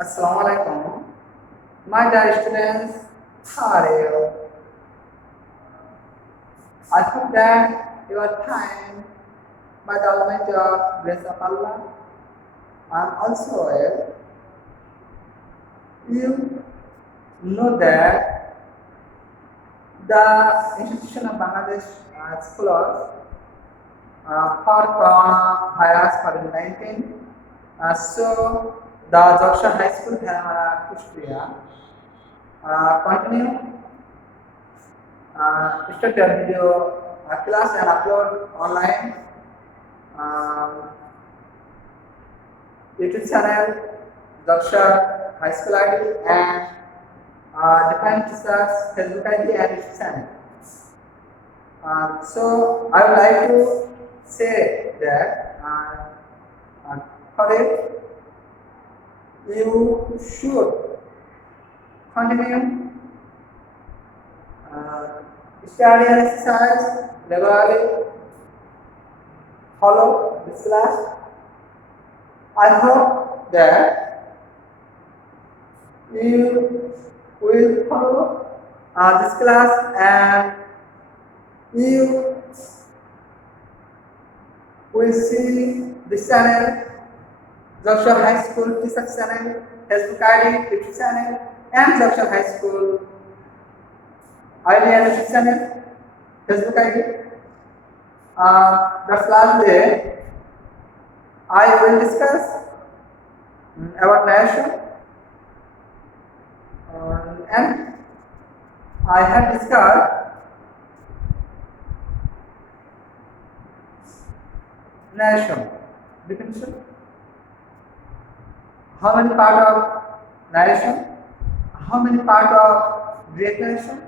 Assalamu alaikum. My dear students, how are you? I hope that you are fine by the Almighty of grace of Allah. I am also well. You know that the institution of Bangladesh is closed for coronavirus COVID-19. So the Joksha High School Haramara Kushpriya continue start their video class and upload online YouTube channel Joksha High School ID and different teachers Facebook ID and YouTube channel. So I would like to say that for it you should continue study and exercise regularly, follow this class. I hope that you will follow this class and you will see this channel, Joksha High School Teacher channel, Facebook ID, YouTube channel, and Joksha High School ID and YouTube channel, Facebook ID. That's lastly, I will discuss about narration, and I have discussed narration definition. How many part of narration? How many part of direct narration?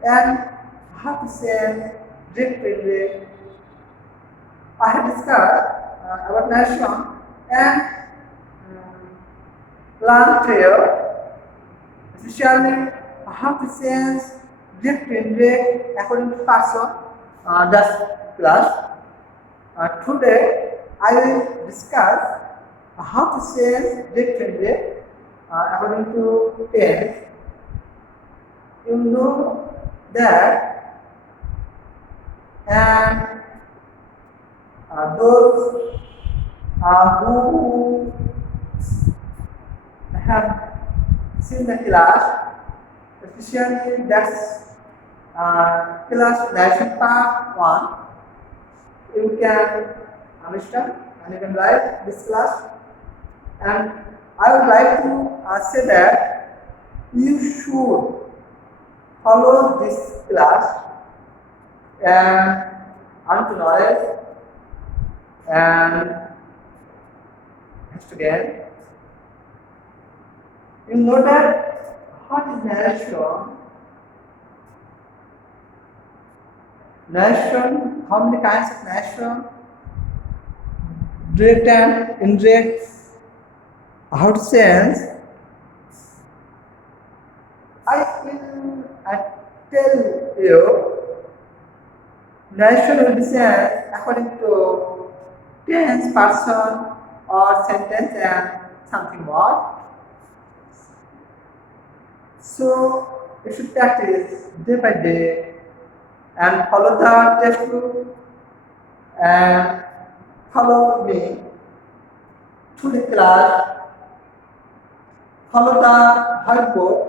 And how to say direct relay. I have discussed about narration and learn trail, especially how to change direct relay according to person. That's class. Today I will discuss how to change direct relay according to tense. You know that, and those who have seen the class, especially that's class narration part 1, you can understand and you can write this class. And I would like to say that you should follow this class and unto knowledge and next again. You know that what is narration? Narration, how many kinds of narration? Direct and indirect, how to sense. I will tell you, narration will be sent according to tense, person, or sentence and something more. So you should practice day by day and follow the textbook and follow me to the class, follow the whiteboard.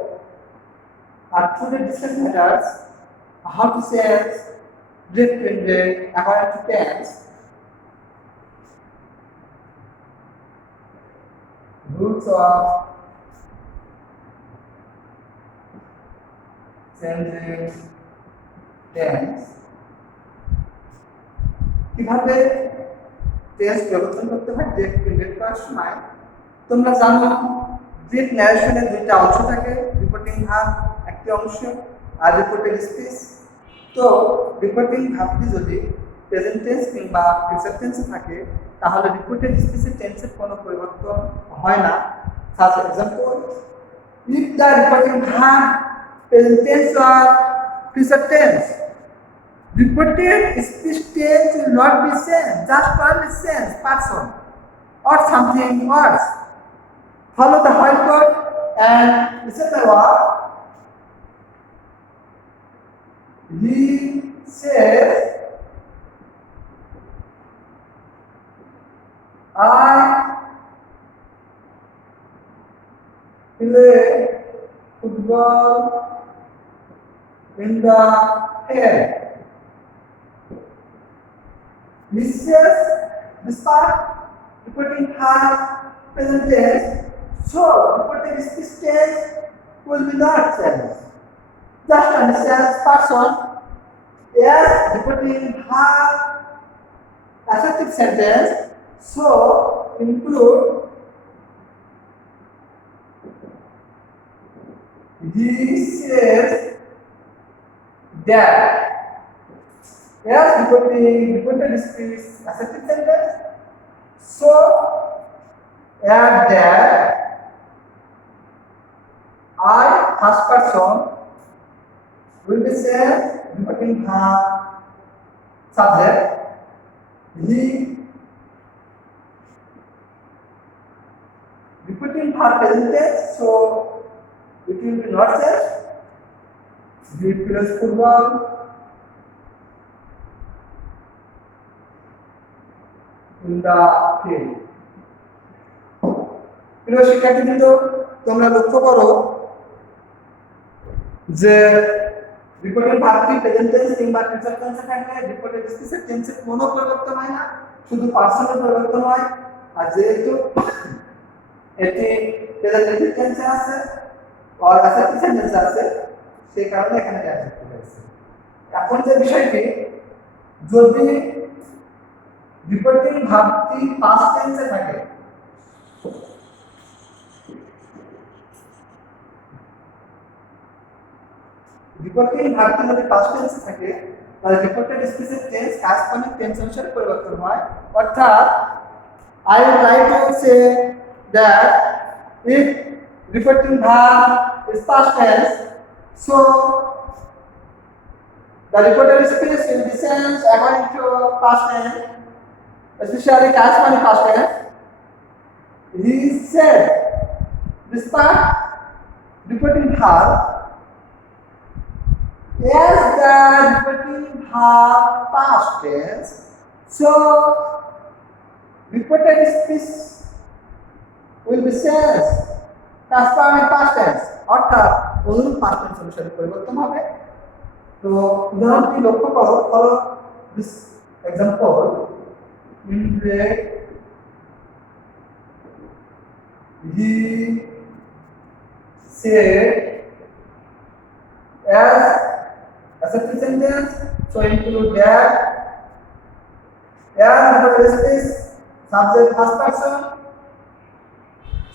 Today discuss matters how to say direct relay according to tense, roots of changing tense, কিভাবে tense পরিবর্তন করতে হয় direct relate করার সময়। তোমরা জানো direct ন্যারেশনের দুইটা অংশ থাকে, রিপোর্টিং ভার্ব একটি অংশ আর রিপোর্টেড স্পিচ। তো রিপোর্টিং ভার্বটি যদি প্রেজেন্ট টেন্স কিংবা ফিউচার টেন্সে থাকে তাহলে রিপোর্টেড স্পিচের টেন্সের কোনো পরিবর্তন হয় না। সাজ example, if the reporting verb present tense or future tense, reported speech tense will not be same, just only sense, person, or something worse. Follow the whiteboard and listen the word. He says, I play football in the air. He says, this part repeating her present tense, so repeating this tense will be not tense. Just understand person as repeating her assertive sentence, so include he says that. As repeated speech assertive sentence, so add that I first person will be said repeating her subject. He repeating her present tense, so it will be not said. He plays football in the field. প্রিয় শিক্ষার্থীবৃন্দ, তোমরা লক্ষ্য করো যে রিপোর্টের ভার্বটি present tense কিংবা future টেন্সে থাকলে রিপোর্টের স্পেসিফিক টেন্সে কোনো পরিবর্তন হয় না, শুধু পার্সনের পরিবর্তন হয়। আর যেহেতু এটি প্রেজেন্ট টেন্সে আছে আর অ্যাসার্টিভ সেন্টেন্সে আছে, সেই কারণে এখানে অ্যাডজেক্টিভ আছে। এখন যে বিষয়টি, যদি রিপোর্টিং ভার্বটি পাস্ট টেন্সে থাকে, রিপোর্টিং ভার্বটি যদি পাস্ট টেন্সে থাকে, তাহলে reported specific tense corresponding tense অনুসারে পরিবর্তন হয়। অর্থাৎ I would like to say that if reporting verb is past tense, so the reported speech will be changed according to past tense, especially corresponding past tense. He said, this part reporting verb as the reporting verb past tense, so reported speech will be changed corresponding past tense, অর্থাৎ অনুরূপ past tense অনুসারে পরিবর্তন হবে। তো উদাহরণটি লক্ষ্য করো, follow this example. In break he said as assertive sentence, so include that as reported speech subject first person,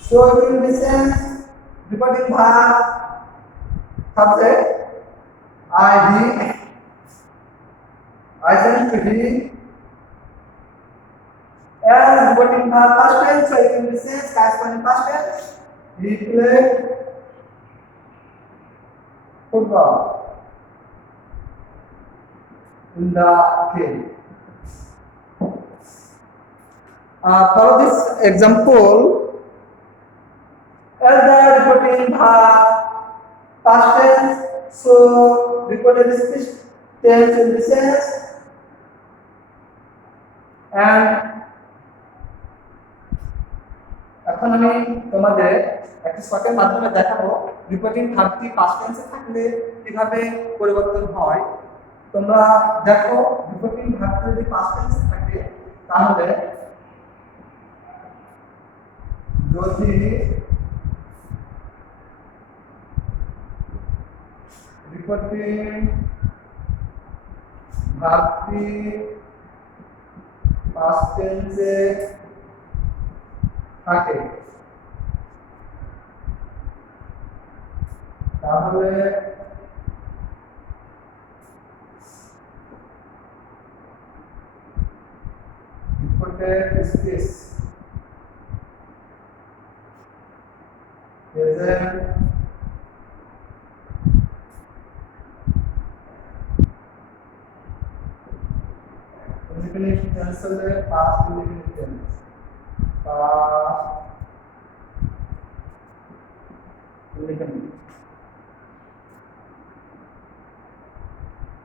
so it will be changed reporting verb subject I sent to he as reporting verb past tense, so it will be changed corresponding past tense. He played football in the field. Follow this example. As the reporting verb past tense, so reported speech tense will be changed, and এখন আমি তোমাদের একটা শর্টের মাধ্যমে দেখাবো reporting ভার্বটি past টেন্সে থাকলে কিভাবে পরিবর্তন হয়। তোমরা দেখো, রিপোর্টিং ভার্বটি যদি পাস্ট টেন্সে থাকে, তাহলে যদি রিপোর্টিং ভার্বটি পাস্ট টেন্সে থাকে, তাহলে reported space present indefinite tense হলে past indefinite tense, past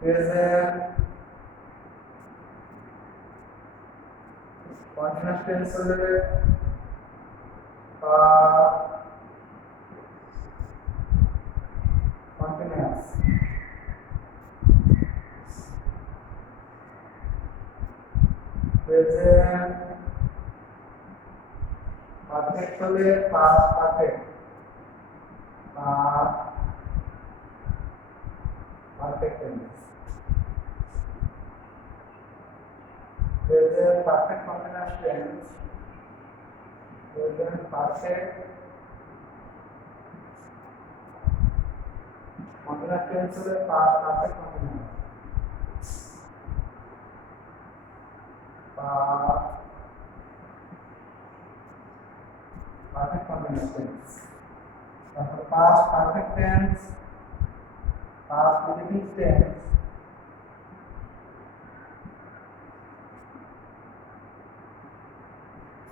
present continuous tense হলে continuous present perfect হলে past perfect perfect tense present perfect continuous tense present perfect continuous tense হলে past perfect continuous perfect continuous tense তারপর past perfect tense past perfect tense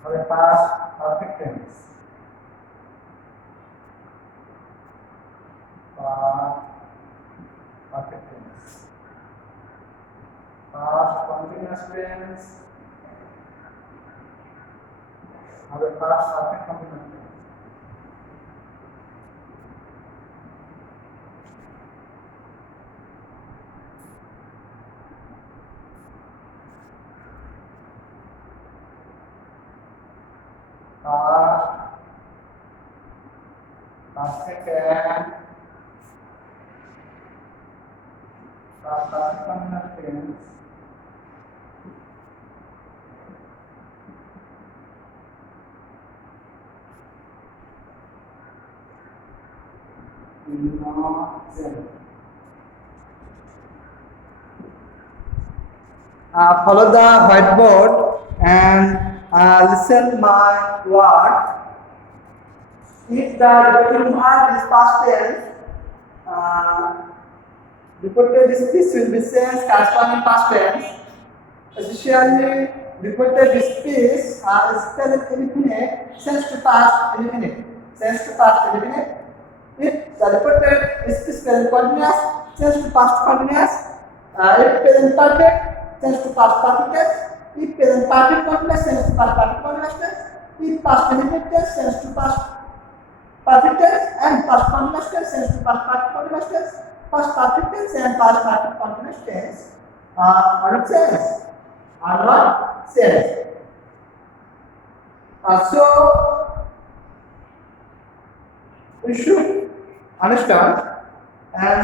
और past perfect tense past perfect tense past continuous tense और past perfect continuous tense perfect tense past continuous tense follow the whiteboard and listen my word. If the reported verb is past tense, reported speech will be sense corresponding past tense. Especially reported speech is spelled indefinite, sense to past indefinite, sense to past indefinite. If the reported speech present continuous, sense to past continuous. If present perfect, sense to past perfect tense. If present perfect continuous, sense to past perfect continuous tense. If past indefinite tense, sense to past perfect tense, and past continuous tense, sense to past perfect continuous tense. Past perfect tense and past perfect continuous tense are not sense. Are not sense. So we should understand, and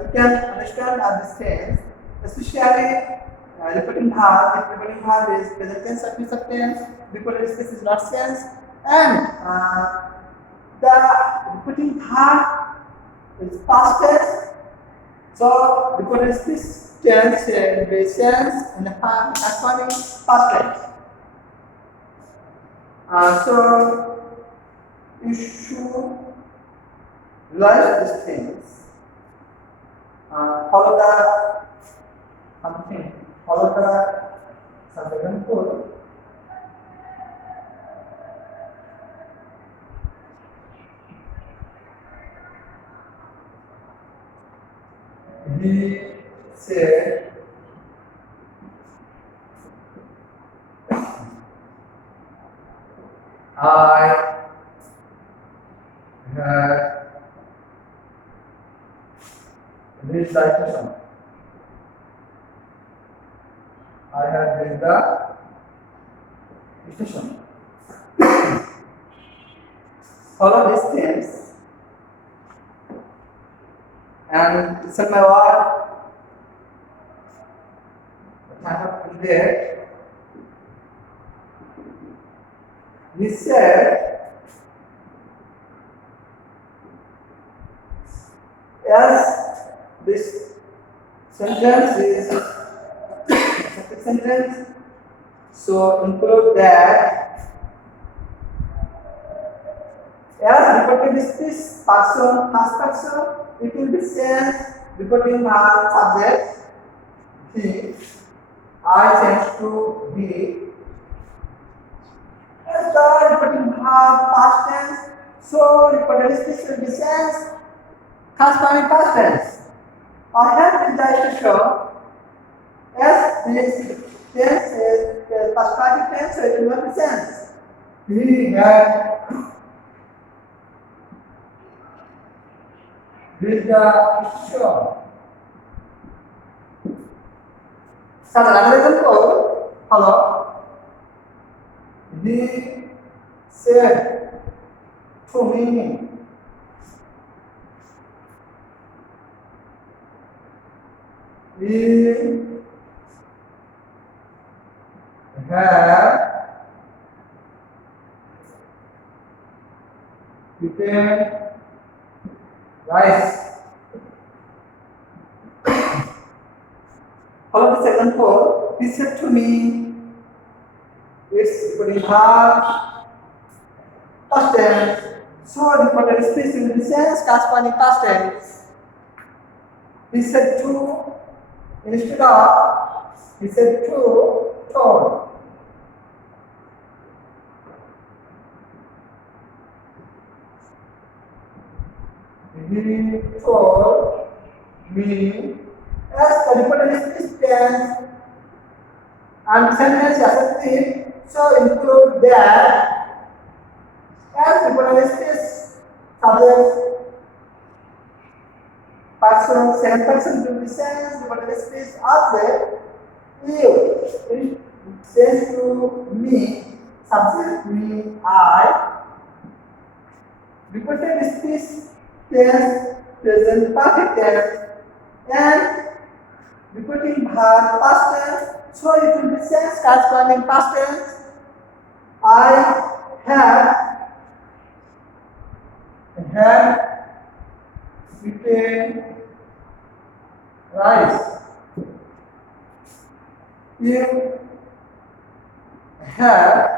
we can understand this tense, especially repeating verb. If repeating verb is present tense or future tense, reported speech is not sense, and the repeating verb is past tense. So reported speech tense will be sense in the corresponding past tense. So you should learn these things. Follow the something. Follow the subject code. He said, I had read the equation. I had read the equation. Follow these things and listen my word. I have put there. He said, as this sentence is a sentence, so include that as reported speech person, past person, it will be sense reporting verb subject he, I change to he. As the reporting verb past tense, so reported speech will be sense corresponding past tense I have in the station as this tense is past perfect tense, so it will make sense. He had with the station. So another example, hello. He said to me, we have prepared rice. Follow the second call. He said to me, it's putting hard past tense. So the important space in the sense corresponding past tense. He said to instead of he said to told. He told me as the important space tense and sentence assertive, so include that as the important space subject person, second person to the sense, the important space object, you, it says to me, subject me, I, reported space tense, present perfect tense, and repeating verb past tense, so it will be sense corresponding past tense. I have eaten rice. You have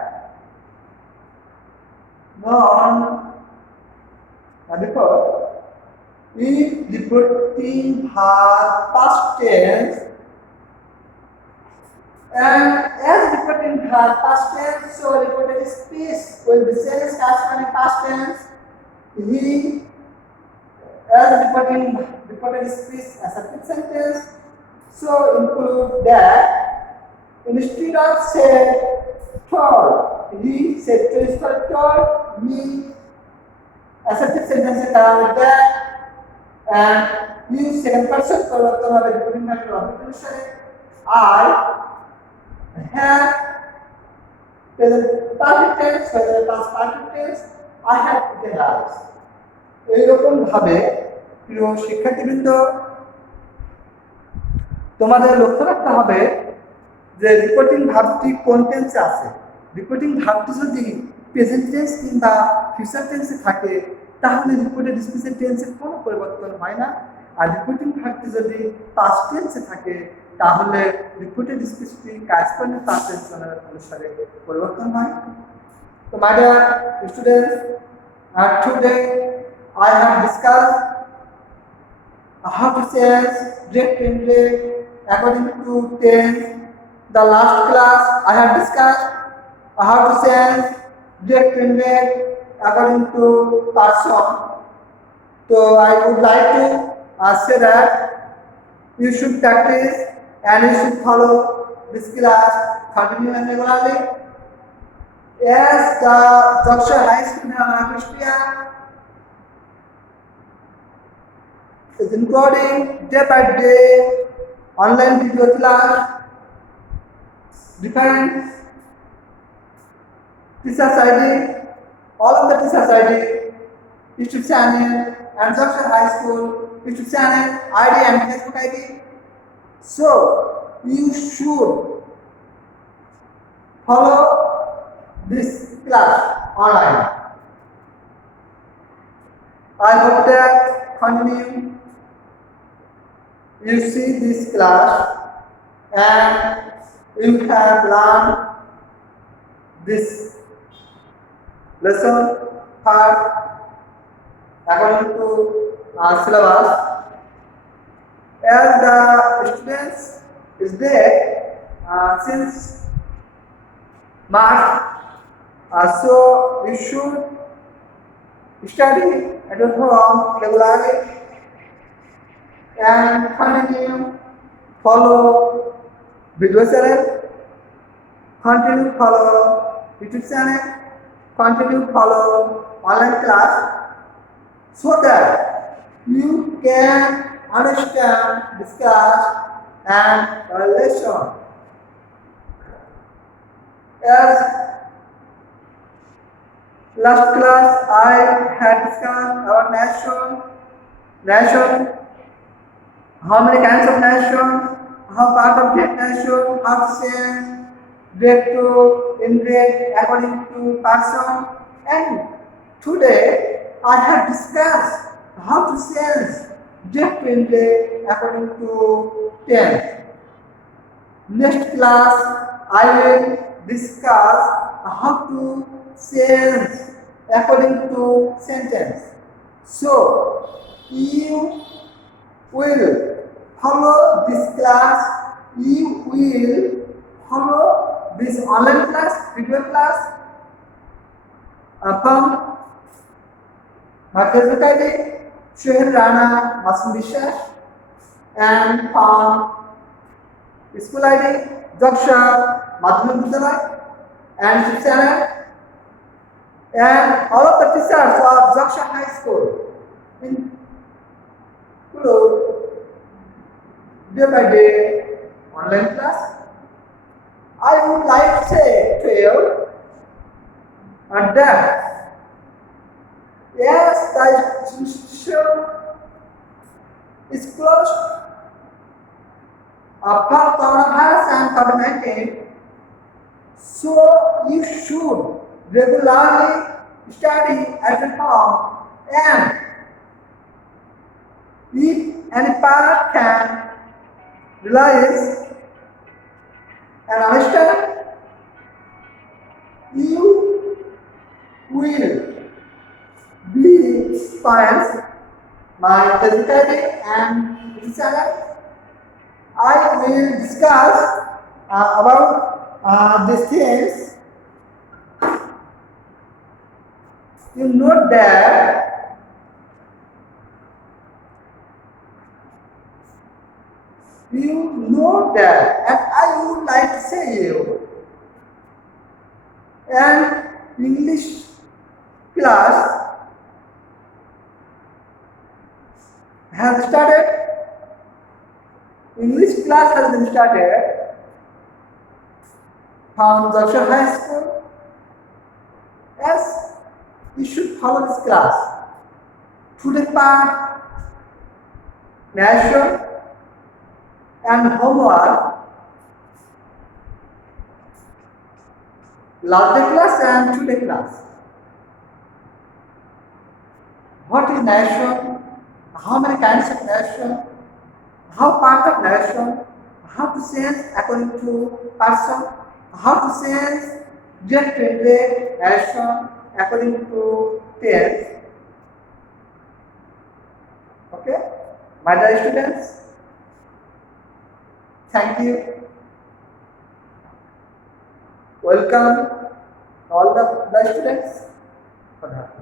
gone before. If repeating verb past tense and as repeating verb past tense, so repeated space will be sense corresponding past tense. He as repeated space as a fixed sentence, so include that instead of said told, he said told me as a fixed sentence with that. And use second person পরিবর্তন হবে repeating verb object অনুসারে I have present perfect tense whether past perfect tense I have eaten rice. এইরকম ভাবে প্রিয় শিক্ষার্থীবৃন্দ তোমাদের লক্ষ্য রাখতে হবে যে রিপোর্টিং ভার্বটি কোন টেন্সে আছে। রিপোর্টিং ভার্বটি যদি প্রেজেন্ট টেন্স কিংবা ফিউচার টেন্সে থাকে তাহলে রিপোর্টেড স্পেসের টেন্সের কোনো পরিবর্তন হয় না। আর রিপোর্টিং ভার্বটি যদি পাস্ট টেন্সে থাকে তাহলে রিপোর্টেড স্পেসটি কারেসপন্ডিং পাস্ট টেন্স অনুসারে পরিবর্তন হয়। তো my dear students, today I have discussed how to change direct indirect according to tense. The last class I have discussed how to change direct indirect according to person. So I would like to say that you should practice and you should follow this class continuously and regularly. As the Joshua High School in Maharashtra is including day by day online video class, different teachers ID, all of the teachers ID, YouTube channel, and Joshua High School YouTube channel, ID and Facebook ID. So you should follow this class online. I hope that continue you see this class and you have learned this lesson part according to our syllabus. As the students is there since March, so you should study at home regularly. and continue follow video channel, continue follow YouTube channel, continue follow online class, so that you can understand, discuss and lesson. As last class I had discussed our nation, how many kinds of nation, how part of that nation, how to say grade to ingrate according to person, and today I have discussed how to change grade to ingrate according to 10. Next class I will discuss how to change according to sentence. So you will follow this class, you will follow this online class, video class from my Facebook ID, Shoaib Rana Masum Bishas, and from school ID, Jogsha Madhyamik Vidyalaya and YouTube channel, and all of the teachers of Jogsha High School include day by day online class. I would like to say to you that yes, the institution is closed after coronavirus and COVID-19, so you should regularly study at home, and if any part can realize and understand, you will be fine. My educated and channel, I will discuss about these things. You know that and I would like to say you, an English class has started. English class has been started from Jogsha High School. Yes, you should follow this class. Today part, nation and homework, last day class and today class. What is nation? How many kinds of nation? How part of nation? How to change according to person? How to change just nation according to tense? Okay, my dear students, thank you. Welcome all the students for that.